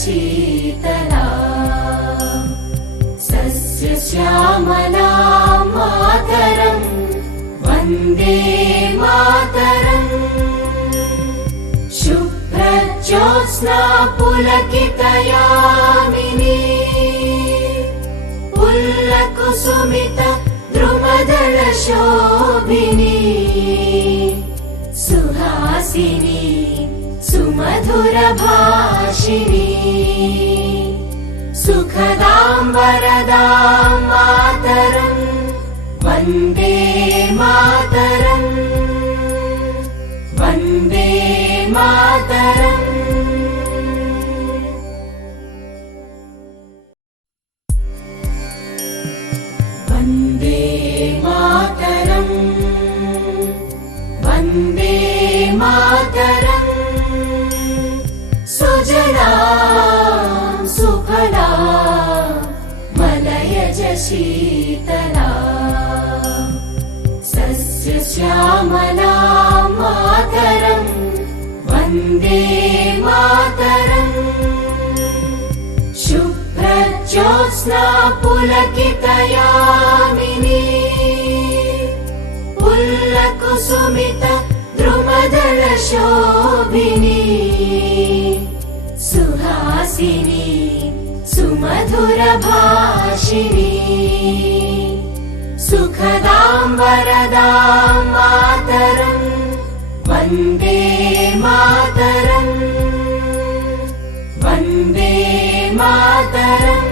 शीतला सस्यश्यामला मातरम् वन्दे मातरम् शुभ्रज्योत्स्ना पुलकितयामिनी पुल्लकुसुमित द्रुमदलशोभिनी सुहासिनी सुमधुरभाषिणी सुखदां वरदां मातरम् वन्दे मातरम् वन्दे मातरम् वन्दे मातरम् वन्दे मातरम् सुजलां सुफलां मलयज शीतला सस्यश्यामला मातरम् वन्दे मातरम् शुभ्रज्योत्स्ना पुलकितयामिनी पुल्लकुसुमित द्रुमदलशोभिनी सुहासिनी सुमधुरभाषिणी सुखदां वरदां मातरम् वन्दे मातरम् वन्दे मातरम्।